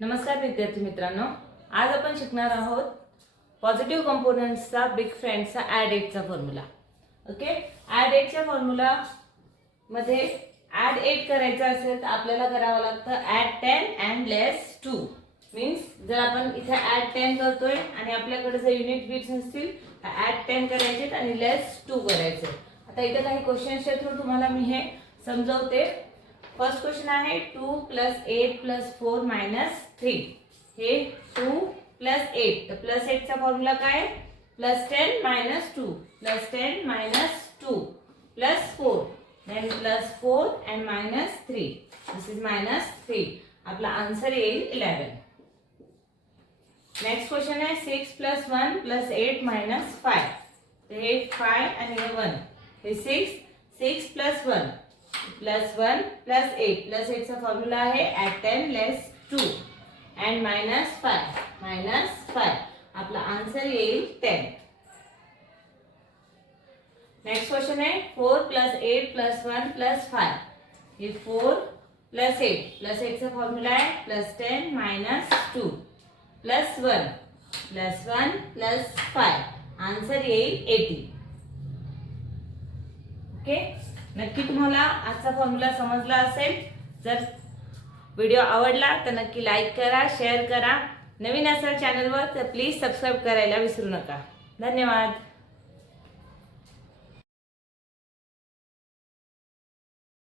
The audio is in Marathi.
नमस्कार विद्यार्थी मित्रांनो, आज आपण शिकणार आहोत पॉझिटिव्ह कंपोनेंट्सचा बिग फ्रेंड्सचा ऍड 8 चा फॉर्म्युला। ओके, ऍड 8 च्या फॉर्म्युला मध्ये ऍड 8 करायचा असेल तर आपल्याला करावं लागतं ऍड 10 अँड लेस 2। मीन्स जर आपण इथे ऍड 10 करतोय आणि आपल्याकडे जर युनिट बिट्स असतील तर ऍड 10 करायचे आणि लेस 2 करायचे। आता इथे काही क्वेश्चन्सच्या थ्रू तुम्हाला मी हे समजावते। फर्स्ट क्वेश्चन आहे 2 + 8 + 4 - 3। हे 2 + 8 तर +8 चा फॉर्म्युला काय? +10 - 2 +10 - 2 +4 then +4 and -3 this is -3। आपला आन्सर येईल 11। नेक्स्ट क्वेश्चन आहे 6 + 1 + 8 - 5। तर हे 5 आणि हे 1 हे 6 6 + 1 +1 + 8 +8 चा फॉर्म्युला आहे ऍड 10 लेस 2 and -5 आपला आन्सर येईल 10। नेक्स्ट क्वेश्चन आहे 4 + 8 + 1 + 5। हे 4 + 8 +8 चा फॉर्म्युला आहे +10 - 2 +1 +1 + 5 आन्सर येईल 80। ओके, नक्की तुम्हाला आजचा फॉर्म्युला समजला असेल। जर व्हिडिओ आवडला तर नक्की लाईक करा, शेअर करा। नवीन असाल चॅनलवर तर प्लीज सबस्क्राइब करायला विसरू नका। धन्यवाद।